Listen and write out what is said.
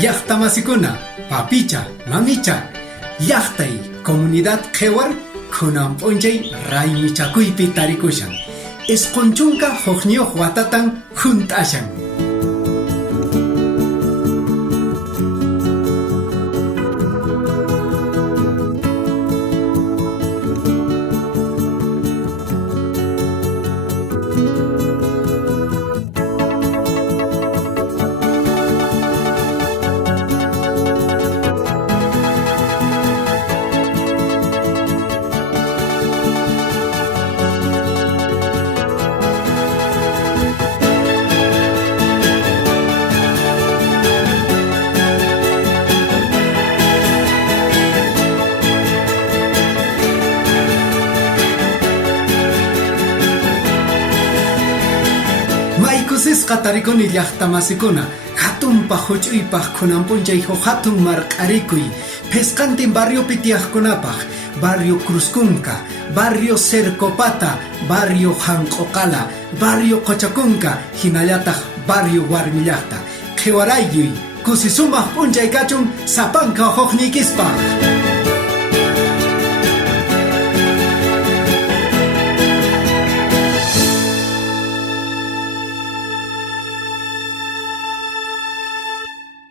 Llaqta masikuna, papicha, mamicha, llaqtay comunidad qhewar kunan p'unchay raymichakuypi tarikushan. Isqunchunqa huqniyuq watatan hunt'ashan. Maykusisqa tarikuni llaqta masikuna, hatunpaq huch'uypaq kunan p'unchay hatun marq'arikuy, Pesqantin barriopi tiyaqkunapaq, barrio Cruzkunqa, barrio Cercopata, barrio Hanq'uqala, barrio Qochakunqa, hinallataq barrio Warmi llaqta. Qhiwaraylluy, kusisumaq p'unchay kachun sapanka huqniykispa.